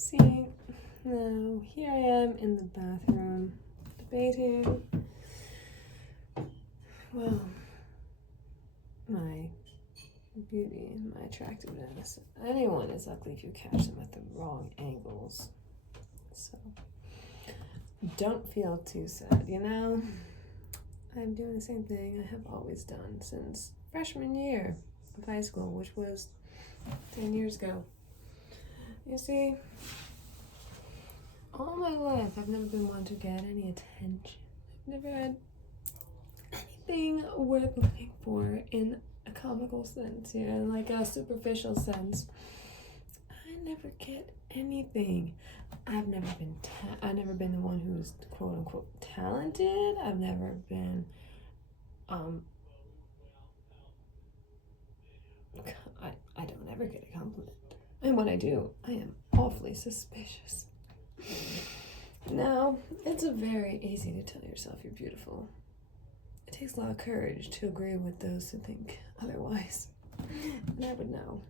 See, now here I am in the bathroom debating, well, my beauty, my attractiveness. Anyone is ugly if you catch them at the wrong angles. So, don't feel too sad, you know? I'm doing the same thing I have always done since freshman year of high school, which was 10 years ago. You see, all my life I've never been one to get any attention. I've never had anything worth looking for in a comical sense, you know, like a superficial sense. I never get anything. I've never been the one who's quote unquote talented. I've never been I don't ever get a compliment. And when I do, I am awfully suspicious. Now, it's very easy to tell yourself you're beautiful. It takes a lot of courage to agree with those who think otherwise. And I would know.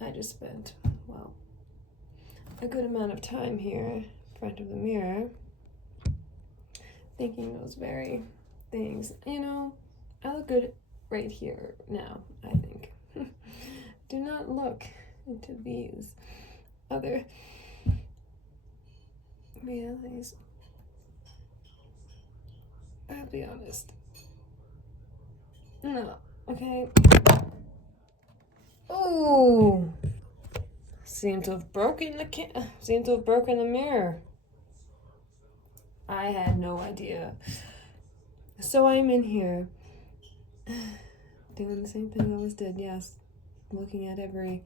I just spent, well, a good amount of time here in front of the mirror thinking those very things. You know, I look good right here now, I think. Do not look into these other realities. I'll be honest. No, okay. Oh, seem to have broken the mirror. I had no idea. So I'm in here doing the same thing I always did, yes. Looking at every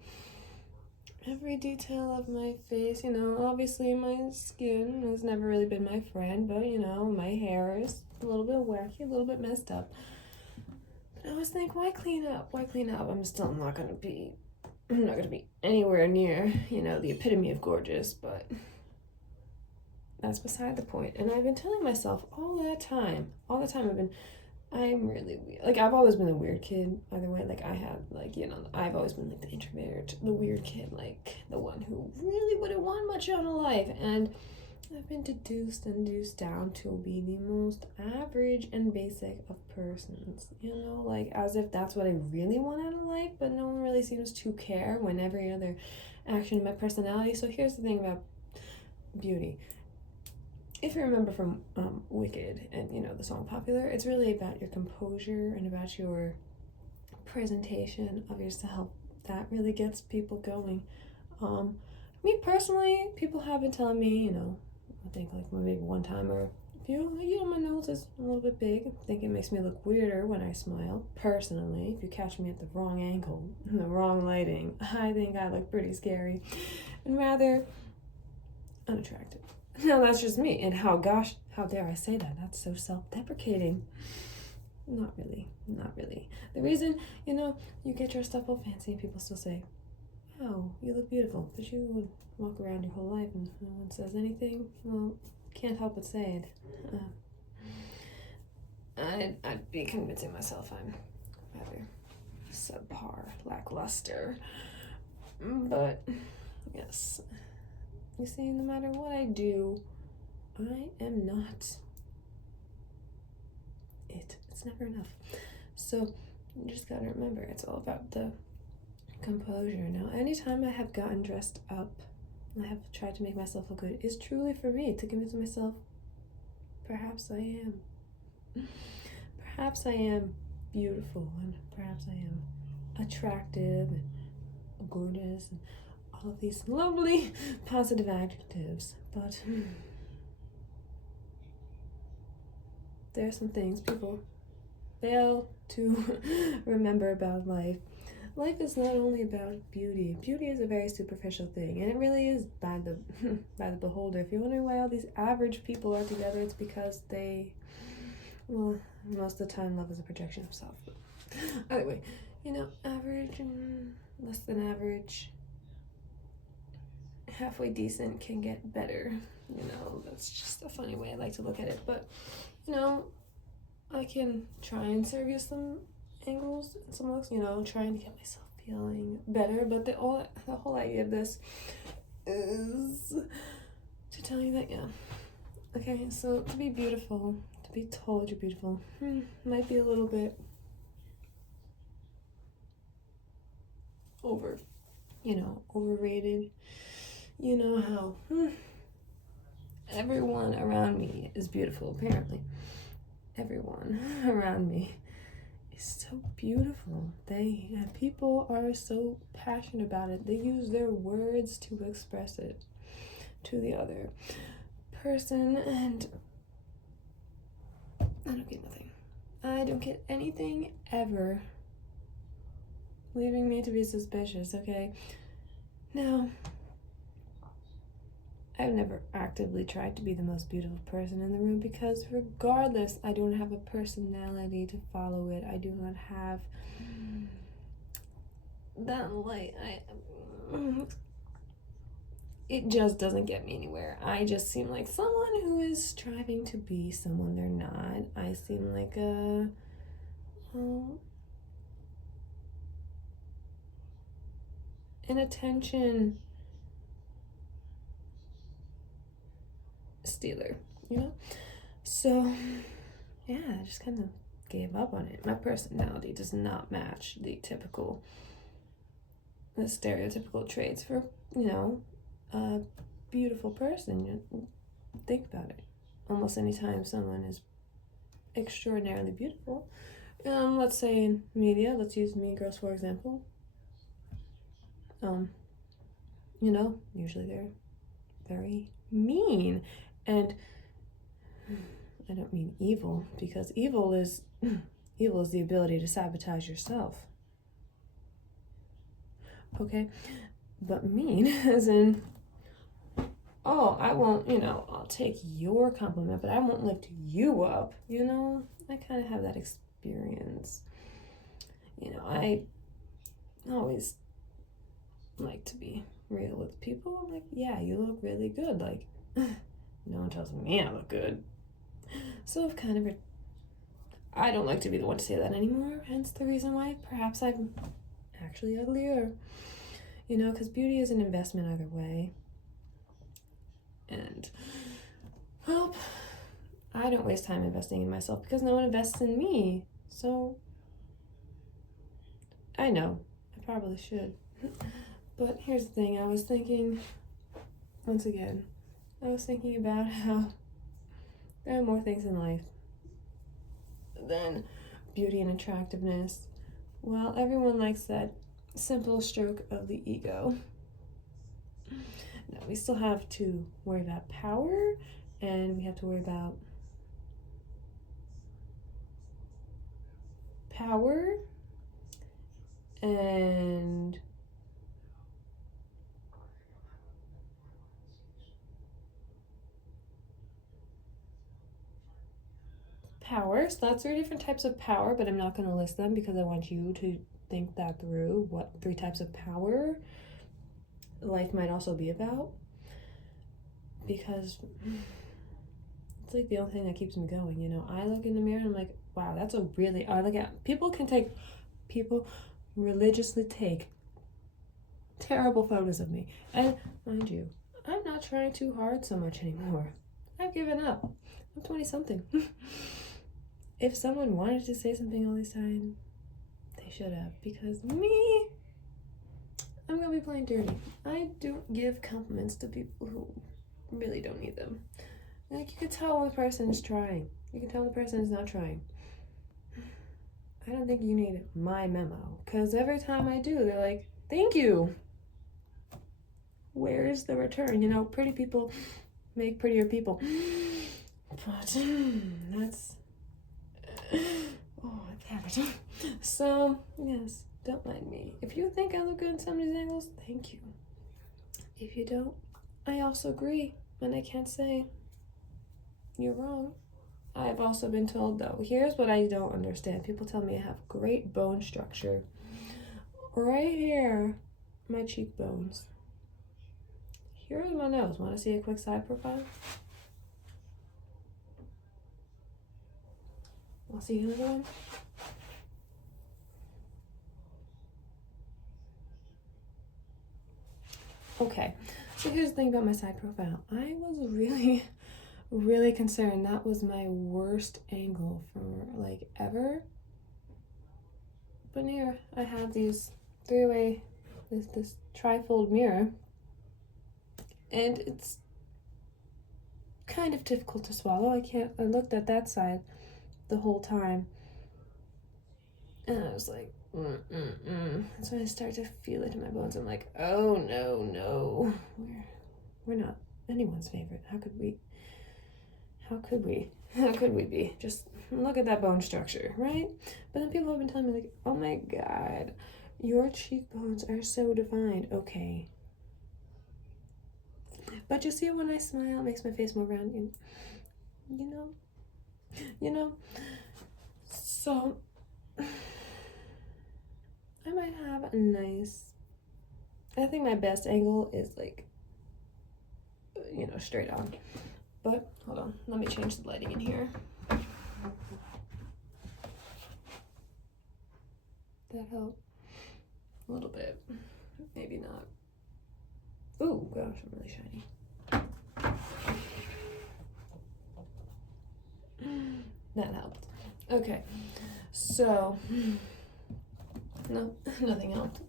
detail of my face, you know. Obviously my skin has never really been my friend, but you know, my hair is a little bit wacky, a little bit messed up. But I always think, why clean up? I'm not gonna be anywhere near, you know, the epitome of gorgeous, but that's beside the point. And I've been telling myself all the time I'm really weird. Like, I've always been a weird kid, by the way. Like, I had, like, you know, I've always been, like, the introvert, the weird kid, like, the one who really wouldn't want much out of life. And I've been deduced down to be the most average and basic of persons. You know, like, as if that's what I really want out of life, but no one really seems to care when every other action met personality. So here's the thing about beauty. If you remember from Wicked and, you know, the song Popular, it's really about your composure and about your presentation of yourself. That really gets people going. Me personally, people have been telling me, you know, I think like maybe one time or you know, my nose is a little bit big. I think it makes me look weirder when I smile. Personally, if you catch me at the wrong angle, the wrong lighting, I think I look pretty scary and rather unattractive. No, that's just me. And how dare I say that? That's so self-deprecating. Not really. The reason, you know, you get dressed up all fancy and people still say, oh, you look beautiful, but you would walk around your whole life and no one says anything, well, can't help but say it. I'd be convincing myself I'm rather subpar, lackluster. But, yes. You see, no matter what I do, I am not it. It's never enough. So you just gotta remember, it's all about the composure. Now, anytime I have gotten dressed up, I have tried to make myself look good, is truly for me to convince myself, perhaps I am. Perhaps I am beautiful, and perhaps I am attractive and gorgeous and all of these lovely positive adjectives, but there are some things people fail to remember about life. Life is not only about beauty. Beauty is a very superficial thing, and it really is by the beholder. If you're wondering why all these average people are together, it's because they, well, most of the time love is a projection of self. But either way, you know, average and less than average, halfway decent can get better. You know, that's just a funny way I like to look at it. But, you know, I can try and serve you some angles and some looks, you know, trying to get myself feeling better. But the whole idea of this is to tell you that, yeah. Okay, so to be beautiful, to be told you're beautiful, might be a little bit overrated. You know how everyone around me is beautiful, apparently. Everyone around me is so beautiful. People are so passionate about it. They use their words to express it to the other person, and I don't get nothing. I don't get anything ever, leaving me to be suspicious, okay? Now, I've never actively tried to be the most beautiful person in the room because regardless, I don't have a personality to follow it. I do not have that it just doesn't get me anywhere. I just seem like someone who is striving to be someone they're not. I seem like an attention stealer, So, yeah, I just kind of gave up on it. My personality does not match the stereotypical traits for, a beautiful person. Think about it. Almost anytime someone is extraordinarily beautiful, let's say in media, let's use Mean Girls for example. Usually they're very mean, and I don't mean evil, because evil is the ability to sabotage yourself. Okay? But mean as in, I won't, I'll take your compliment, but I won't lift you up, I kind of have that experience. I always like to be real with people. I'm like, yeah, you look really good. Like, no one tells me I look good. So I've kind of, I don't like to be the one to say that anymore, hence the reason why perhaps I'm actually uglier. Because beauty is an investment either way. And, well, I don't waste time investing in myself because no one invests in me. So, I know, I probably should. But here's the thing, I was thinking about how there are more things in life than beauty and attractiveness. Well, everyone likes that simple stroke of the ego. Now, we still have to worry about power, and we have to worry about and power. So that's 3 different types of power, but I'm not going to list them because I want you to think that through, what 3 types of power life might also be about, because it's like the only thing that keeps me going. I look in the mirror and I'm like, wow, that's I look at people religiously take terrible photos of me, and mind you, I'm not trying too hard so much anymore. I've given up. I'm 20 something. If someone wanted to say something all this time, they should have, because me, I'm gonna be playing dirty. I don't give compliments to people who really don't need them. Like, you can tell when the person is trying. You can tell when the person is not trying. I don't think you need my memo, because every time I do, they're like, thank you. Where's the return? Pretty people make prettier people. But that's habit. So, yes, don't mind me. If you think I look good in some of these angles, thank you. If you don't, I also agree, and I can't say you're wrong. I've also been told, though, here's what I don't understand. People tell me I have great bone structure. Right here, my cheekbones. Here's my nose. Want to see a quick side profile? I'll see another one. Okay, So here's the thing about my side profile. I was really, really concerned. That was my worst angle for like ever. But here I have these three-way, this trifold mirror, and it's kind of difficult to swallow. I looked at that side the whole time, and I was like, So I start to feel it in my bones. I'm like, oh no, we're not anyone's favorite. How could we? How could we be? Just look at that bone structure, right? But then people have been telling me like, oh my god, your cheekbones are so defined. Okay. But you see, when I smile, it makes my face more round. You know. So I might have a nice. I think my best angle is like, straight on. But hold on, let me change the lighting in here. That help a little bit, maybe not. Ooh, gosh, I'm really shiny. That helped. Okay, so no, nothing helped.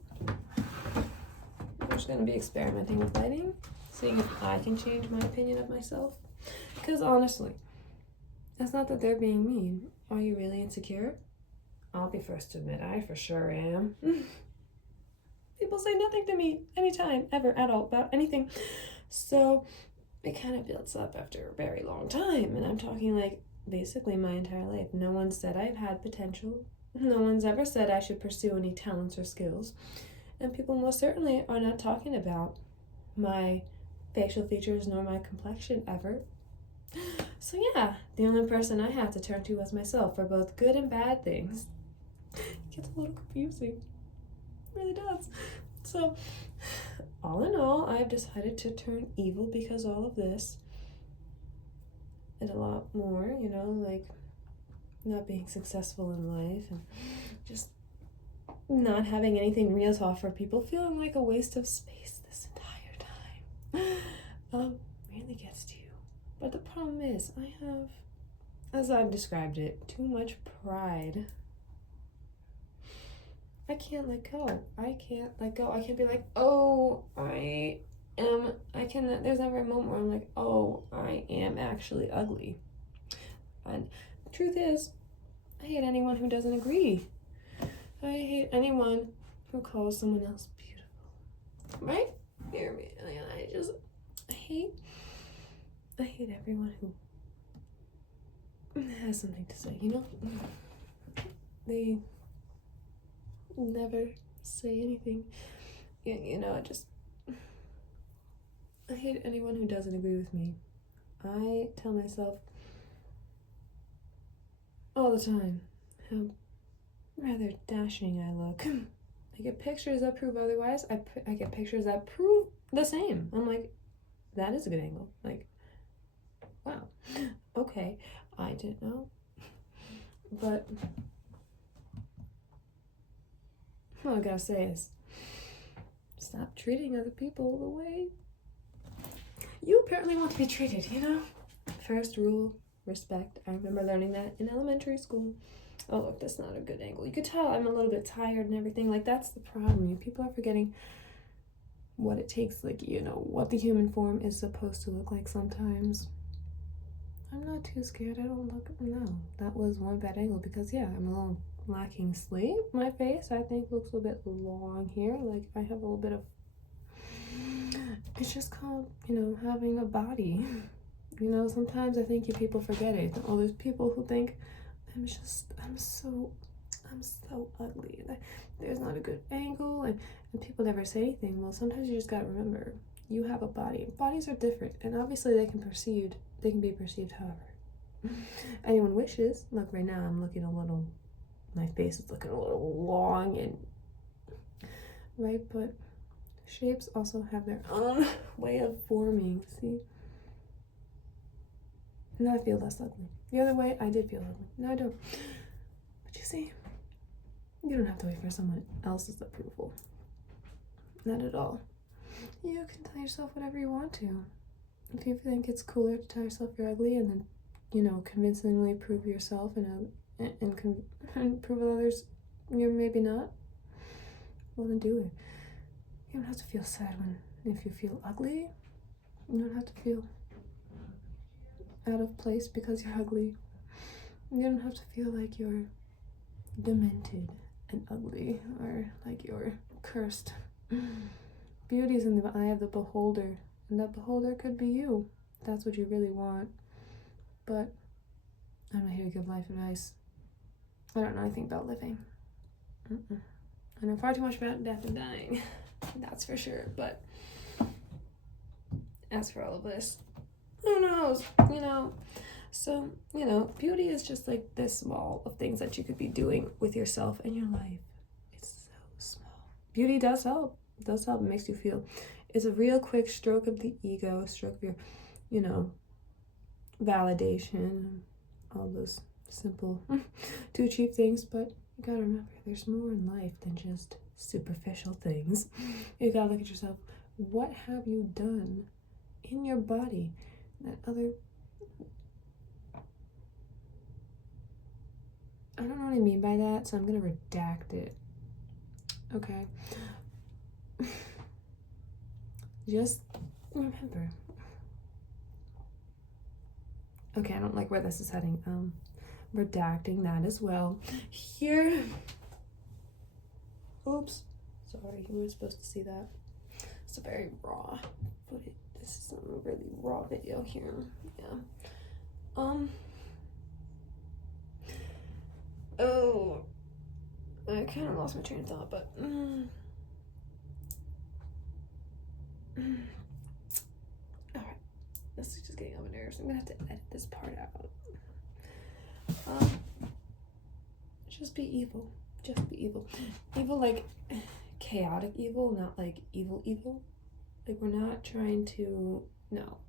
I'm just gonna be experimenting with lighting, seeing if I can change my opinion of myself. Because honestly, it's not that they're being mean. Are you really insecure? I'll be first to admit I for sure am. People say nothing to me anytime, ever, at all, about anything. So it kind of builds up after a very long time. And I'm talking like basically my entire life. No one said I've had potential. No one's ever said I should pursue any talents or skills. And people most certainly are not talking about my facial features nor my complexion ever. So yeah, the only person I have to turn to is myself for both good and bad things. It gets a little confusing. It really does. So, all in all, I've decided to turn evil because all of this and a lot more, like not being successful in life and just not having anything real to offer people, feeling like a waste of space this entire time, really gets to you. But the problem is, I have, as I've described it, too much pride. I can't let go. I can't be like, oh, there's never a moment where I'm like, oh, I am actually ugly. And the truth is, I hate anyone who doesn't agree. I hate anyone who calls someone else beautiful. Right? Hear me. I hate everyone who has something to say, They never say anything. I hate anyone who doesn't agree with me. I tell myself all the time how rather dashing I look. I get pictures that prove otherwise. I get pictures that prove the same. I'm like, that is a good angle. Like, wow. Okay, I didn't know. But all I gotta say is, stop treating other people the way you apparently want to be treated, First rule, respect. I remember learning that in elementary school. Oh, look, that's not a good angle. You could tell I'm a little bit tired and everything. Like, that's the problem. People are forgetting what it takes, like, what the human form is supposed to look like sometimes. I'm not too scared. No. That was one bad angle because, yeah, I'm a little lacking sleep. My face, I think, looks a bit long here. Like, I have a little bit of... It's just called, having a body. Sometimes I think people forget it. Oh, there's people who think I'm so ugly. There's not a good angle, and people never say anything. Well, sometimes you just gotta remember, you have a body. Bodies are different, and obviously they can be perceived however anyone wishes. Look, right now my face is looking a little long and right, but shapes also have their own way of forming. See? Now I feel less ugly. The other way, I did feel ugly. Now I don't. But you see, you don't have to wait for someone else's approval. Not at all. You can tell yourself whatever you want to. If you think it's cooler to tell yourself you're ugly and then, convincingly prove yourself and prove with others you're maybe not, well then do it. You don't have to feel sad if you feel ugly. You don't have to feel out of place because you're ugly. You don't have to feel like you're demented and ugly or like you're cursed. Beauty is in the eye of the beholder, and that beholder could be you. That's what you really want. But I'm not here to give life advice. I don't know anything about living. I know far too much about death and dying. That's for sure. But as for all of this, who knows? So, beauty is just like this small of things that you could be doing with yourself and your life. It's so small. Beauty does help. It does help. It makes you feel. It's a real quick stroke of the ego, stroke of your, validation, all those simple to achieve things. But you gotta remember, there's more in life than just superficial things. You gotta look at yourself. What have you done in your body that other... I don't know what I mean by that, so I'm gonna redact it. Okay. Just remember. Okay, I don't like where this is heading. Redacting that as well. Here. Oops. Sorry, you weren't supposed to see that. It's a very raw footage. This is a really raw video here. Yeah. Oh, I kind of lost my train of thought, but all right, this is just getting on my nerves. I'm gonna have to edit this part out. Just be evil. Just be evil. Evil, like chaotic evil, not like evil. Like, we're not trying to, no.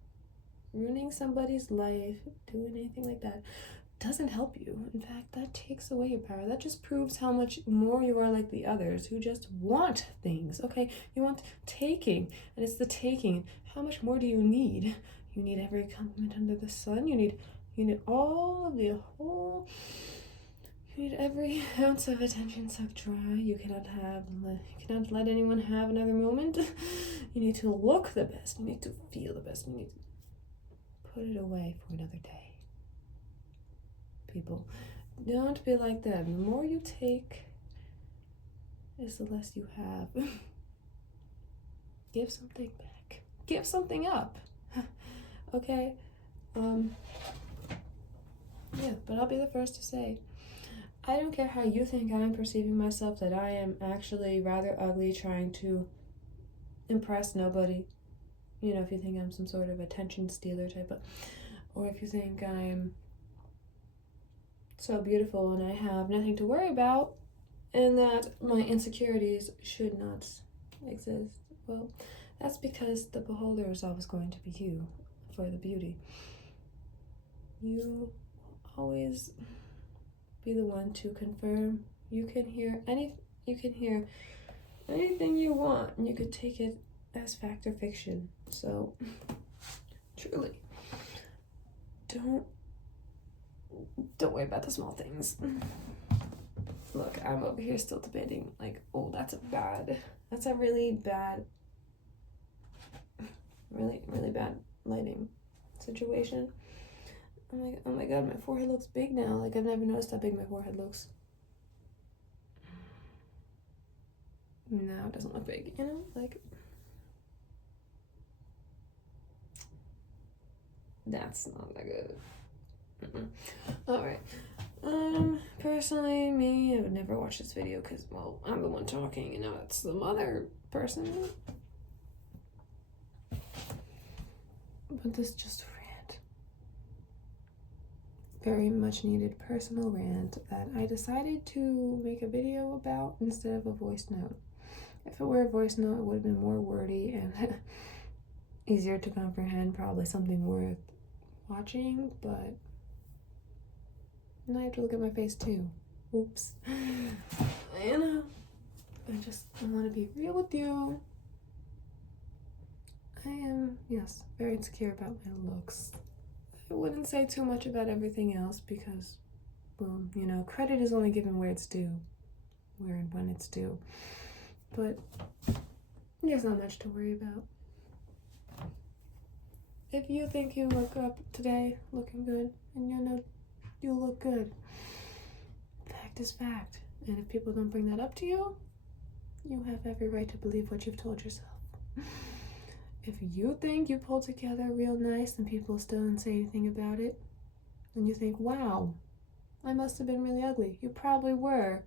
Ruining somebody's life, doing anything like that doesn't help you. In fact, that takes away your power. That just proves how much more you are like the others who just want things. Okay, you want taking, and it's the taking. How much more do you need? You need every compliment under the sun. You need all of the whole. You need every ounce of attention sucked dry. You cannot let anyone have another moment. You need to look the best. You need to feel the best. You need to put it away for another day. People, don't be like them. The more you take is the less you have. Give something back. Give something up. Okay? Yeah, but I'll be the first to say, I don't care how you think I'm perceiving myself, that I am actually rather ugly, trying to impress nobody. If you think I'm some sort of attention stealer type of, or if you think I'm so beautiful and I have nothing to worry about and that my insecurities should not exist. Well, that's because the beholder is always going to be you for the beauty. You always be the one to confirm. You can hear anything you want, and you could take it as fact or fiction. So truly, don't worry about the small things. Look, I'm over here still debating, like, oh, that's a really bad lighting situation. I'm like, oh my god, my forehead looks big now. Like, I've never noticed how big my forehead looks. No, it doesn't look big, like, that's not that good. Alright. Personally, me, I would never watch this video because, well, I'm the one talking, and now it's the other person. But this is just a rant. Very much needed personal rant that I decided to make a video about instead of a voice note. If it were a voice note, it would have been more wordy and easier to comprehend, probably something worth watching, but now I have to look at my face too. Oops. I want to be real with you. I am, yes, very insecure about my looks. I wouldn't say too much about everything else because, well, you know, credit is only given where it's due, where and when it's due. But there's not much to worry about. If you think you look up today looking good, and you know you look good, fact is fact. And if people don't bring that up to you, you have every right to believe what you've told yourself. If you think you pulled together real nice and people still don't say anything about it, and you think, wow, I must have been really ugly. You probably were.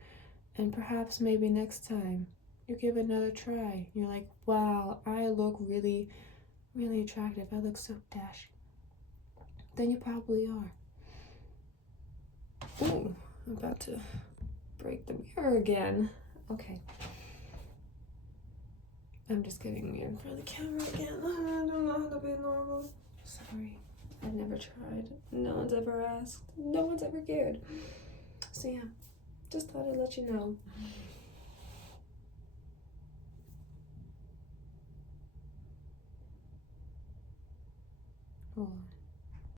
And perhaps maybe next time you give it another try. You're like, wow, I look really, really attractive. I look so dashing. Then you probably are. Ooh, I'm about to break the mirror again. Okay. I'm just getting weird in front of the camera again. I don't know how to be normal. Sorry. I've never tried. No one's ever asked. No one's ever cared. So yeah, just thought I'd let you know. Hold on.